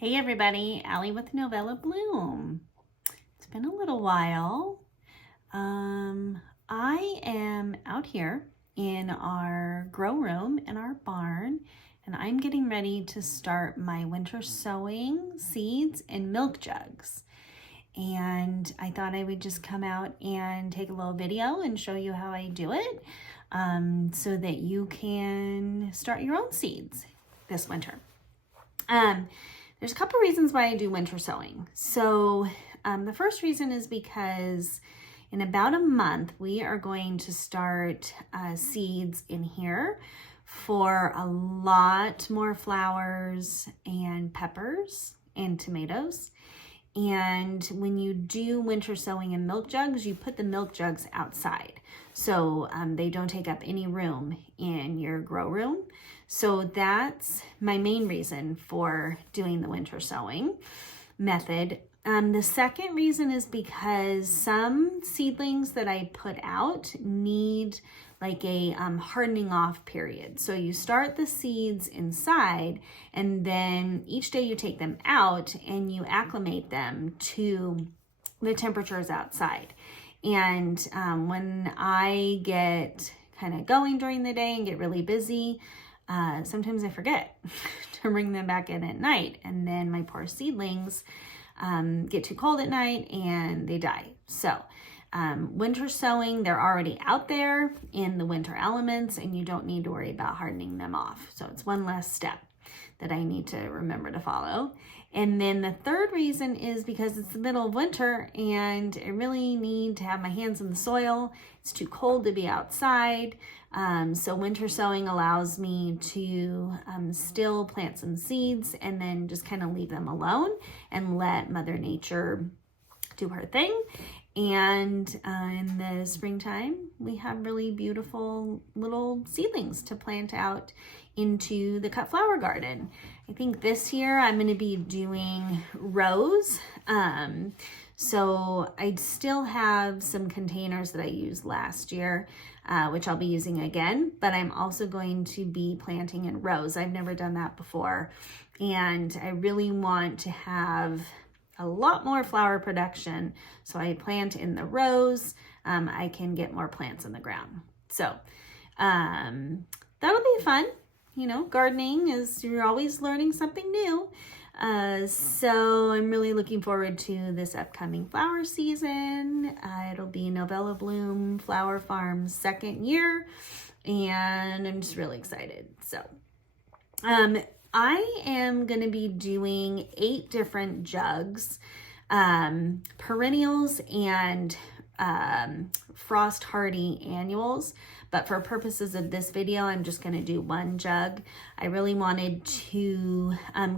Hey everybody, Allie with Novella Bloom. It's been a little while. I am out here in our grow room in our barn, and I'm getting ready to start my winter sowing seeds in milk jugs. And I thought I would just come out and take a little video and show you how I do it so that you can start your own seeds this winter. There's a couple reasons why I do winter sowing. So the first reason is because in about a month, we are going to start seeds in here for a lot more flowers and peppers and tomatoes. And when you do winter sowing in milk jugs, you put the milk jugs outside. So they don't take up any room in your grow room. So that's my main reason for doing the winter sowing method. The second reason is because some seedlings that I put out need like a hardening off period. So you start the seeds inside, and then each day you take them out and you acclimate them to the temperatures outside. And when I get kind of going during the day and get really busy, sometimes I forget to bring them back in at night, and then my poor seedlings get too cold at night and they die. So winter sowing, they're already out there in the winter elements and you don't need to worry about hardening them off. So it's one less step that I need to remember to follow. And then the third reason is because it's the middle of winter and I really need to have my hands in the soil. It's too cold to be outside. So winter sowing allows me to still plant some seeds and then just kind of leave them alone and let Mother Nature do her thing. And in the springtime, we have really beautiful little seedlings to plant out into the cut flower garden. I think this year I'm going to be doing rose. So I still have some containers that I used last year, which I'll be using again, but I'm also going to be planting in rose. I've never done that before. And I really want to have a lot more flower production. So I plant in the rose, I can get more plants in the ground. So that'll be fun. You know, gardening is, you're always learning something new. So I'm really looking forward to this upcoming flower season. It'll be Novella Bloom Flower Farm's second year, and I'm just really excited. So I am going to be doing 8 different jugs, perennials and frost hardy annuals. But for purposes of this video, I'm just going to do 1 jug. I really wanted to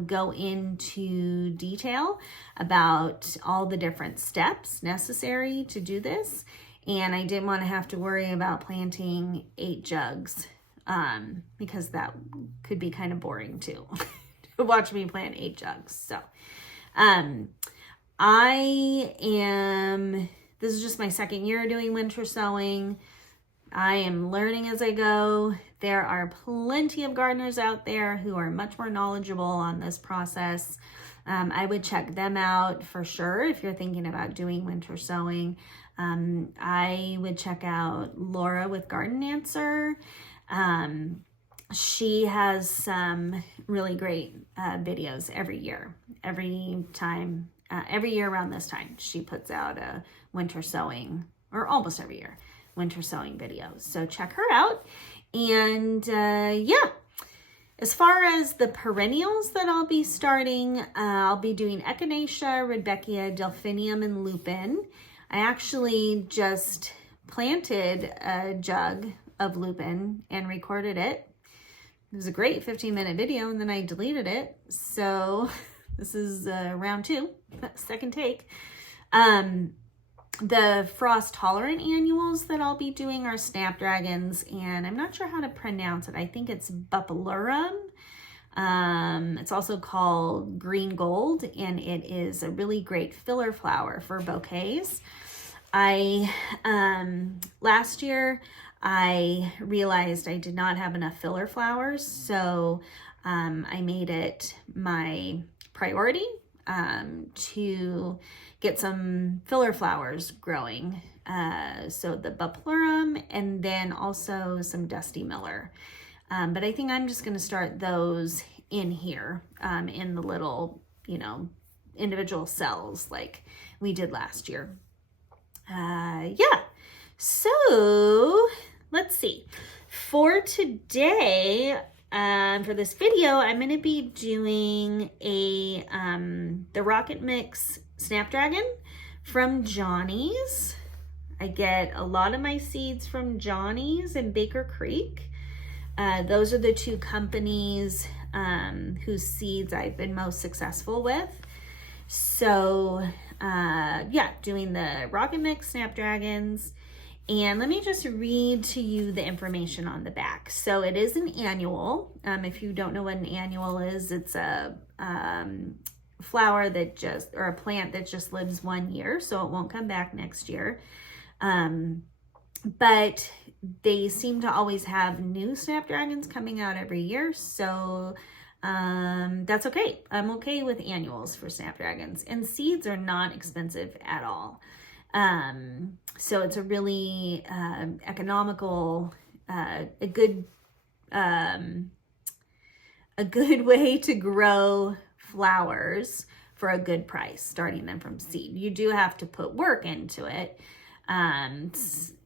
go into detail about all the different steps necessary to do this. And I didn't want to have to worry about planting 8 jugs because that could be kind of boring too, to watch me plant 8 jugs. So this is just my second year doing winter sowing. I am learning as I go. There are plenty of gardeners out there who are much more knowledgeable on this process. I would check them out for sure if you're thinking about doing winter sowing. I would check out Laura with Garden Answer. She has some really great videos every year. Every year around this time, she puts out a winter sowing, or almost every year, winter sowing videos. So check her out. And yeah, as far as the perennials that I'll be starting, I'll be doing Echinacea, Rudbeckia, Delphinium, and Lupin. I actually just planted a jug of Lupin and recorded it. It was a great 15-minute video, and then I deleted it. So this is round 2, second take. The frost tolerant annuals that I'll be doing are snapdragons, and I'm not sure how to pronounce it. I think it's Bupalurum. It's also called green gold, and it is a really great filler flower for bouquets. Last year I realized I did not have enough filler flowers, so I made it my priority to get some filler flowers growing. So the Baplurum and then also some Dusty Miller. But I think I'm just going to start those in here in the little, individual cells like we did last year. Yeah, so let's see. For today, for this video, I'm going to be doing the Rocket Mix Snapdragon from Johnny's. I get a lot of my seeds from Johnny's and Baker Creek. Those are the two companies whose seeds I've been most successful with. So yeah, doing the Rocket Mix Snapdragons. And let me just read to you the information on the back. So it is an annual. If you don't know what an annual is, it's a flower that or a plant that just lives 1 year, so it won't come back next year. But they seem to always have new Snapdragons coming out every year, so that's okay. I'm okay with annuals for Snapdragons, and seeds are not expensive at all. So it's a really economical, a good way to grow flowers for a good price, starting them from seed. You do have to put work into it.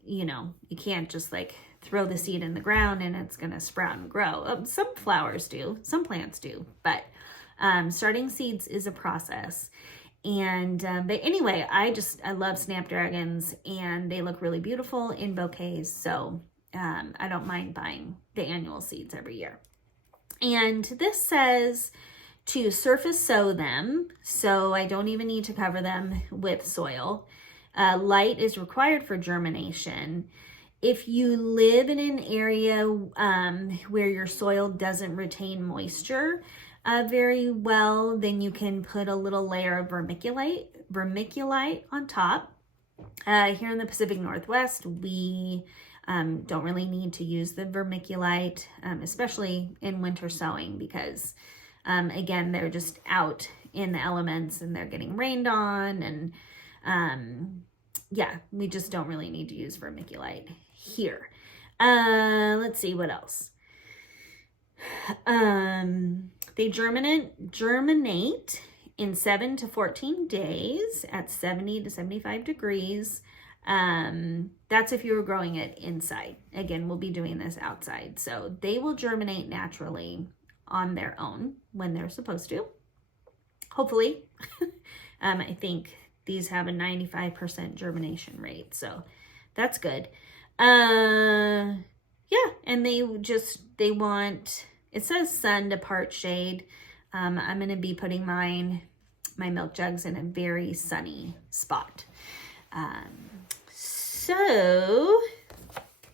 You can't just like throw the seed in the ground and it's going to sprout and grow. Some flowers do, some plants do, but starting seeds is a process. And but anyway, I love Snapdragons, and they look really beautiful in bouquets, so I don't mind buying the annual seeds every year. And this says to surface sow them, so I don't even need to cover them with soil. Light is required for germination. If you live in an area where your soil doesn't retain moisture very well, then you can put a little layer of vermiculite on top. Here in the Pacific Northwest, we don't really need to use the vermiculite, especially in winter sowing, because again, they're just out in the elements and they're getting rained on, and yeah, we just don't really need to use vermiculite here. Let's see what else. They germinate in 7 to 14 days at 70 to 75 degrees. That's if you were growing it inside. Again, we'll be doing this outside. So they will germinate naturally on their own when they're supposed to. Hopefully. I think these have a 95% germination rate, so that's good. Yeah, and they want, it says sun to part shade. I'm going to be putting my milk jugs in a very sunny spot. So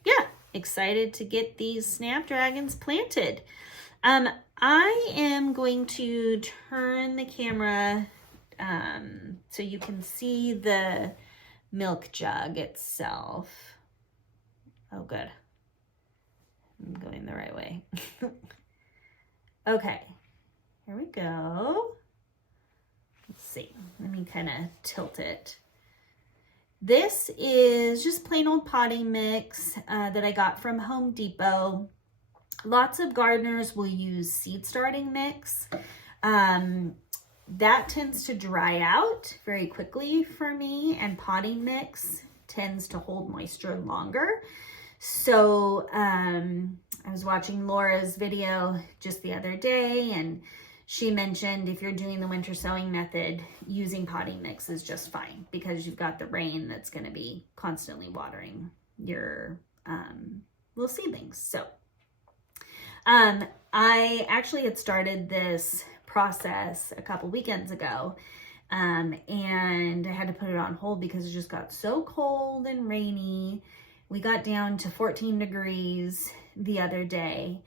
yeah, excited to get these Snapdragons planted. I am going to turn the camera so you can see the milk jug itself. Oh, good. I'm going the right way. Okay, here we go. Let's see, let me kind of tilt it. This is just plain old potting mix that I got from Home Depot. Lots of gardeners will use seed starting mix. That tends to dry out very quickly for me, and potting mix tends to hold moisture longer. So I was watching Laura's video just the other day, and she mentioned if you're doing the winter sowing method, using potting mix is just fine because you've got the rain that's going to be constantly watering your little seedlings. So I actually had started this process a couple weekends ago, and I had to put it on hold because it just got so cold and rainy. We got down to 14 degrees the other day.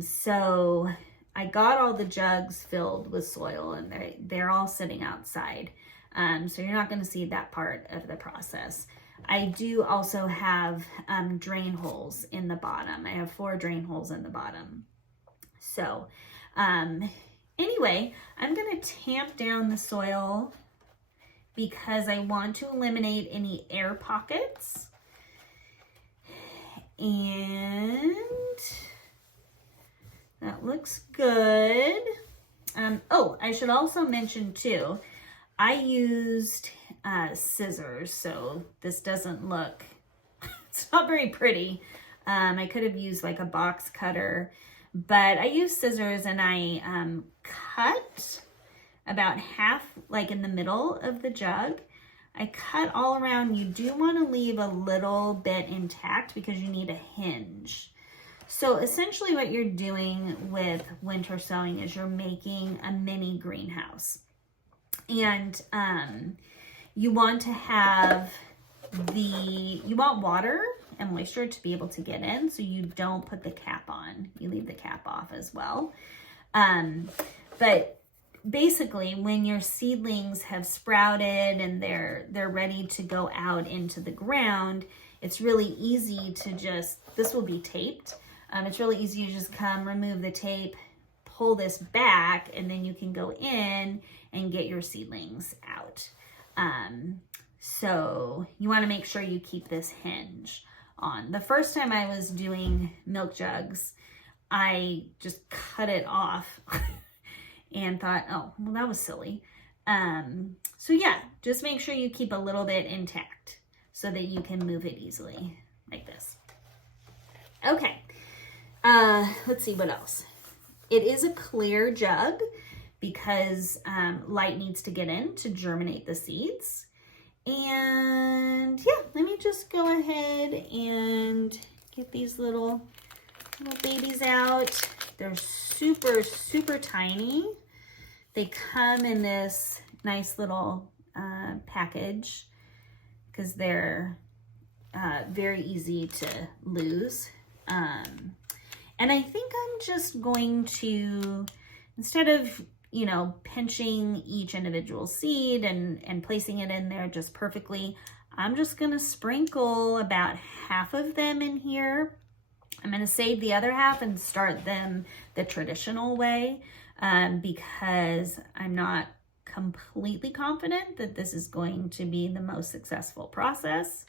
So I got all the jugs filled with soil, and they're all sitting outside. So you're not going to see that part of the process. I do also have drain holes in the bottom. I have 4 drain holes in the bottom. So Anyway, I'm gonna tamp down the soil because I want to eliminate any air pockets. And that looks good. Oh, I should also mention too, I used scissors, so this doesn't look, it's not very pretty. I could have used like a box cutter, but I used scissors and I cut about half, like in the middle of the jug. I cut all around. You do want to leave a little bit intact because you need a hinge. So essentially what you're doing with winter sowing is you're making a mini greenhouse. And you want to have you want water and moisture to be able to get in, so you don't put the cap on. You leave the cap off as well. But basically when your seedlings have sprouted and they're ready to go out into the ground, it's really easy to just, this will be taped. It's really easy to just come, remove the tape, pull this back, and then you can go in and get your seedlings out. So you want to make sure you keep this hinge on. The first time I was doing milk jugs, I just cut it off and thought, oh, well, that was silly. So yeah, just make sure you keep a little bit intact so that you can move it easily like this. Okay, let's see what else. It is a clear jug because light needs to get in to germinate the seeds. And yeah, let me just go ahead and get these little babies out. They're super, super tiny. They come in this nice little package because they're very easy to lose. And I think I'm just going to, instead of, you know, pinching each individual seed and placing it in there just perfectly, I'm just gonna sprinkle about half of them in here. I'm gonna save the other half and start them the traditional way because I'm not completely confident that this is going to be the most successful process.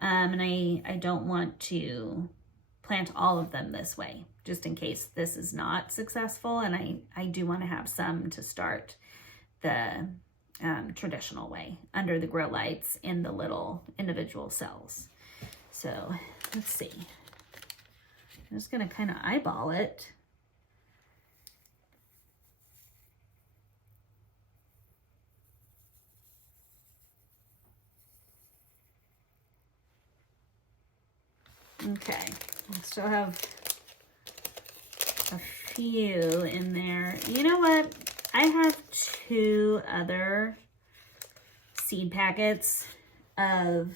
And I don't want to plant all of them this way, just in case this is not successful. And I do want to have some to start the traditional way under the grow lights in the little individual cells. So let's see. I'm just going to kind of eyeball it. Okay, I still have a few in there. You know what? I have 2 other seed packets of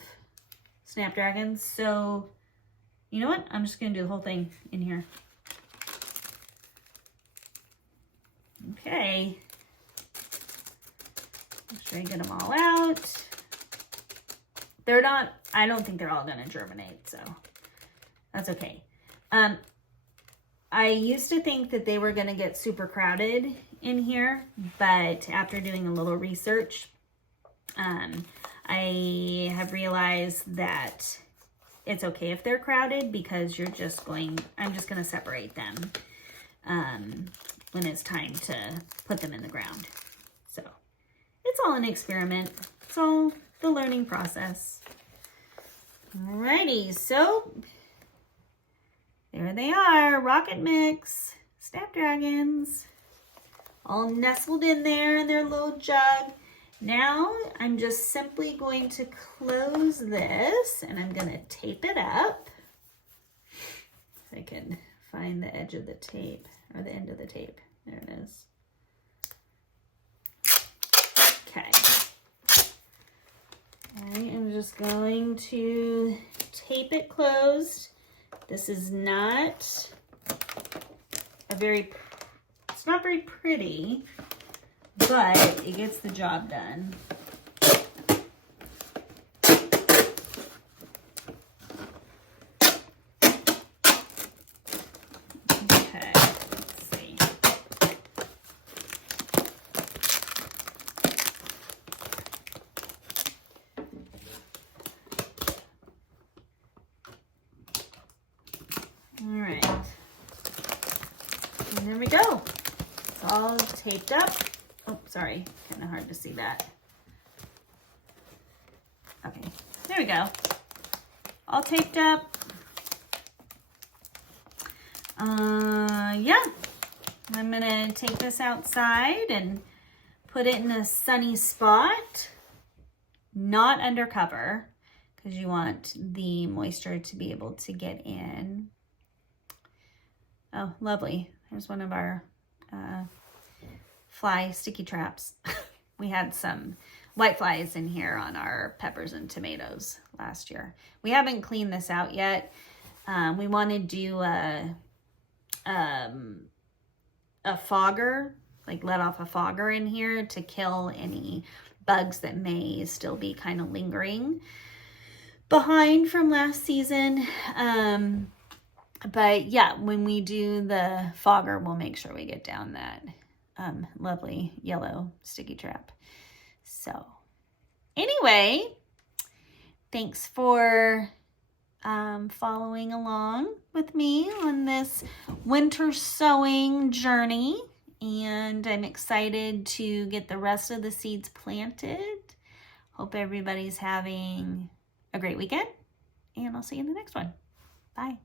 snapdragons. So you know what? I'm just going to do the whole thing in here. Okay. Make sure I get them all out. They're not, I don't think they're all going to germinate, so that's okay. I used to think that they were going to get super crowded in here, but after doing a little research, I have realized that it's okay if they're crowded because I'm just going to separate them when it's time to put them in the ground. So it's all an experiment. It's all the learning process. Alrighty, so there they are, rocket mix, snapdragons, all nestled in there in their little jug. Now I'm just simply going to close this and I'm going to tape it up. If I can find the edge of the tape or the end of the tape. There it is. Okay. I am just going to tape it closed. This is not it's not very pretty, but it gets the job done. Okay, let's see. here we go. It's all taped up. Oh, sorry, kind of hard to see that. Okay, there we go. All taped up. Yeah, I'm gonna take this outside and put it in a sunny spot, not under cover, because you want the moisture to be able to get in. Oh, lovely. There's one of our fly sticky traps. We had some white flies in here on our peppers and tomatoes last year. We haven't cleaned this out yet. We want to do a fogger, like let off a fogger in here to kill any bugs that may still be kind of lingering behind from last season. But yeah, when we do the fogger, we'll make sure we get down that lovely yellow sticky trap. So anyway, thanks for following along with me on this winter sowing journey. And I'm excited to get the rest of the seeds planted. Hope everybody's having a great weekend, and I'll see you in the next one. Bye.